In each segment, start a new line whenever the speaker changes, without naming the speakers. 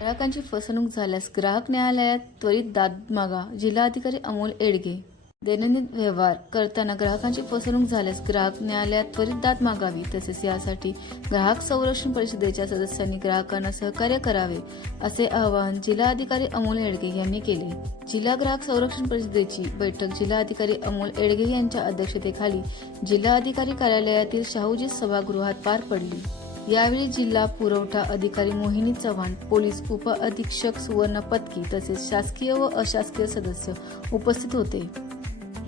ग्राहकांची फसवणूक झाल्यास ग्राहक न्यायालयात त्वरित दाद मागा. जिल्हाधिकारी अमोल एडगे. दैनंदिन व्यवहार करताना ग्राहकांची फसवणूक झाल्यास ग्राहक न्यायालयात त्वरित दाद मागावी. तसेच यासाठी ग्राहक संरक्षण परिषदेच्या सदस्यांनी ग्राहकांना सहकार्य करावे असे आवाहन जिल्हाधिकारी अमोल एडगे यांनी केले. जिल्हा ग्राहक संरक्षण परिषदेची बैठक जिल्हाधिकारी अमोल एडगे यांच्या अध्यक्षतेखाली जिल्हाधिकारी कार्यालयातील शाहूजी सभागृहात पार पडली. यावेळी जिल्हा पुरवठा अधिकारी मोहिनी चव्हाण पोलीस उप अधीक्षक सुवर्ण पत्की तसेच शासकीय व अशासकीय सदस्य उपस्थित होते.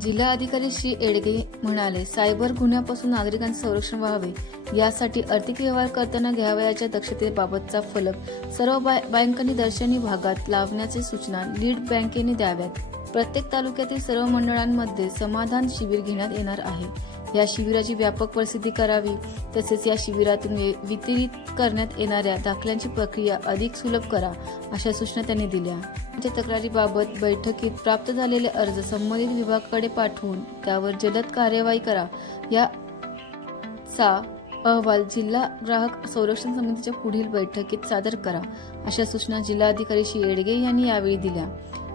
जिल्हा अधिकारी श्री एडगे म्हणाले सायबर गुन्ह्यापासून नागरिकांचे संरक्षण व्हावे यासाठी आर्थिक व्यवहार करताना घ्यावयाच्या दक्षतेबाबतचा फलक सर्व बँकांनी दर्शनी भागात लावण्याचे सूचना लीड बँकेने द्याव्यात. प्रत्येक तालुक्यातील सर्व मंडळांमध्ये समाधान शिबिर घेण्यात येणार आहे. या शिबिराची व्यापक प्रसिद्धी करावी तसेच या शिबिरातून वितरित करण्यात येणाऱ्या दाखल्यांची प्रक्रिया अधिक सुलभ करा अशा सूचना त्यांनी दिल्या. त्यांच्या तक्रारीबाबत बैठकीत प्राप्त झालेले अर्ज संबंधित विभागाकडे पाठवून त्यावर जलद कार्यवाही करा. याचा अहवाल जिल्हा ग्राहक संरक्षण समितीच्या पुढील बैठकीत सादर करा अशा सूचना जिल्हाधिकारी श्री येडगे यांनी यावेळी दिल्या.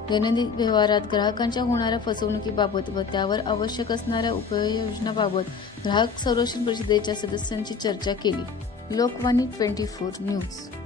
दैनंदिन व्यवहारात ग्राहकांच्या होणाऱ्या फसवणुकीबाबत व त्यावर आवश्यक असणाऱ्या उपाययोजनाबाबत ग्राहक संरक्षण परिषदेच्या सदस्यांची चर्चा केली. Lokvani twenty four news.